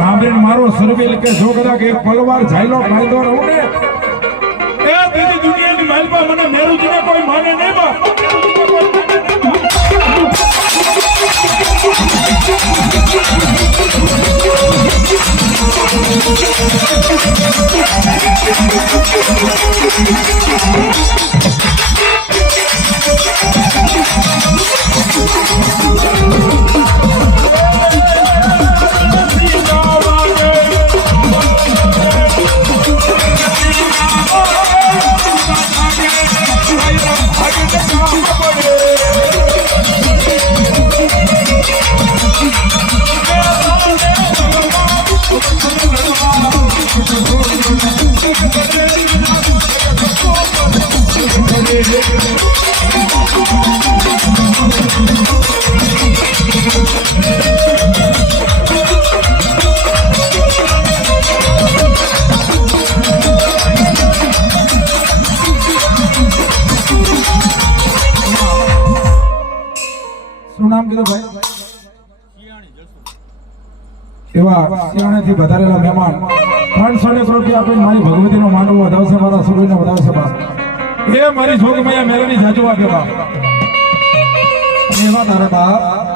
સાંભળીને મારો સરબીલ કે જો કદાચ એક પલવાર ઝાયલો કાયદો રહું ને એ બીજી દુનિયાની માલપા મને મેરુજીને કોઈ માને નહીં બા નામ કીધું ભાઈ એવા શિયાળેથી વધારેલા મહેમાન 300 રૂપિયા આપીને મારી ભગવતીનો માંડવો વધાવશે મારા સુરવીને વધાવશે બા એ મારી જોગમૈયા મેળવી જાજુ આપે બા એવા તારા બાપ